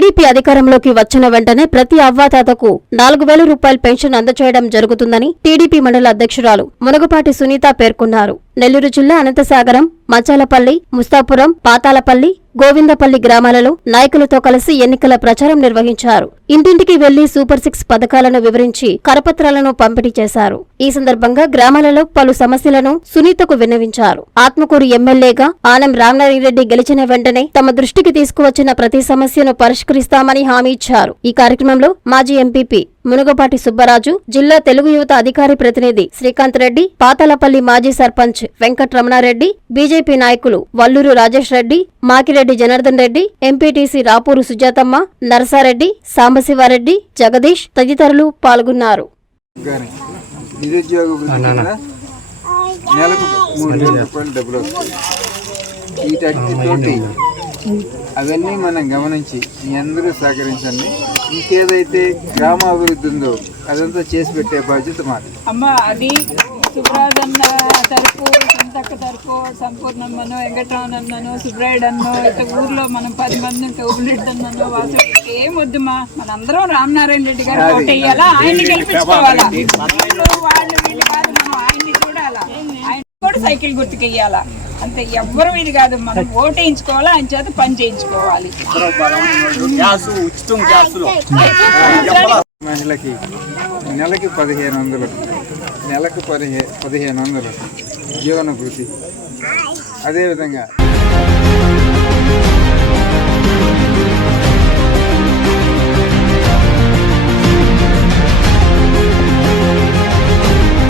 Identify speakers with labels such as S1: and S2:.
S1: TDP అధికారంలోకి వచ్చిన వెంటనే ప్రతి అవ్వాతాతకు నాలుగు వేల రూపాయల పెన్షన్ అందజేయడం జరుగుతుందని టీడీపీ మండల అధ్యక్షురాలు మునగపాటి సునీత పేర్కొన్నారు. నెల్లూరు జిల్లా అనంతసాగరం మచాలపల్లి ముస్తాపురం పాతాలపల్లి గోవిందపల్లి గ్రామాలలో నాయకులతో కలిసి ఎన్నికల ప్రచారం నిర్వహించారు. ఇంటింటికి వెళ్ళి సూపర్ సిక్స్ పథకాలను వివరించి కరపత్రాలను పంపిణీ చేశారు. ఈ సందర్భంగా గ్రామాలలో పలు సమస్యలను సునీతకు విన్నవించారు. ఆత్మకూరు ఎమ్మెల్యేగా ఆనం రామనారాయణరెడ్డి గెలిచిన వెంటనే తమ దృష్టికి తీసుకువచ్చిన ప్రతి సమస్యను పరిష్కరిస్తామని హామీ ఇచ్చారు. ఈ కార్యక్రమంలో మాజీ ఎంపీపీ మునుగపాటి సుబ్బరాజు జిల్లా తెలుగు యువత అధికారి ప్రతినిధి శ్రీకాంత్ రెడ్డి పాతాలపల్లి మాజీ సర్పంచ్ వెంకట్రమణారెడ్డి బీజేపీ నాయకులు వల్లూరు రాజేష్ రెడ్డి మాకిరెడ్డి జనార్దన్ రెడ్డి ఎంపీటీసీ రాపూరు సుజాతమ్మ నరసారెడ్డి సాంబశివారెడ్డి జగదీష్ తదితరులు పాల్గొన్నారు.
S2: కానీ అవన్నీ మనం గమనించి మీ అందరూ సహకరించండి. ఇంకేదైతే గ్రామాభివృద్ధి ఉందో అదంతా చేసి పెట్టే బాధ్యత మాది.
S3: అమ్మ అది సుబ్రాజన్న తరపు సంతక్క తరపు సంపూర్ణమ్మను వెంకటరామన్నను సుబ్రాయుడు అన్నో ఇట్లా ఊర్లో మనం పది మంది ఉంటే ఉబులిడ్డన్నను వాసు ఏం వద్దుమా? మనందరం రామనారాయణ రెడ్డి గారు ఓటు వేయాలా ఆయన్ని గెలిపించుకోవాలా? వీళ్ళు వాళ్ళు కాదు మనం ఆయన్ని చూడాలా? ఆయన కూడా సైకిల్ గుర్తుకు వెయ్యాలా అంతే ఎవ్వరు ఇది కాదు మనం ఓటు వేయించుకోవాలా ఆయన చేత పని చేయించుకోవాలి.
S2: మహిళకి నెలకి పదిహేను వందలు నెలకు పదిహే పదిహేను వందలు జీవన భృతి అదేవిధంగా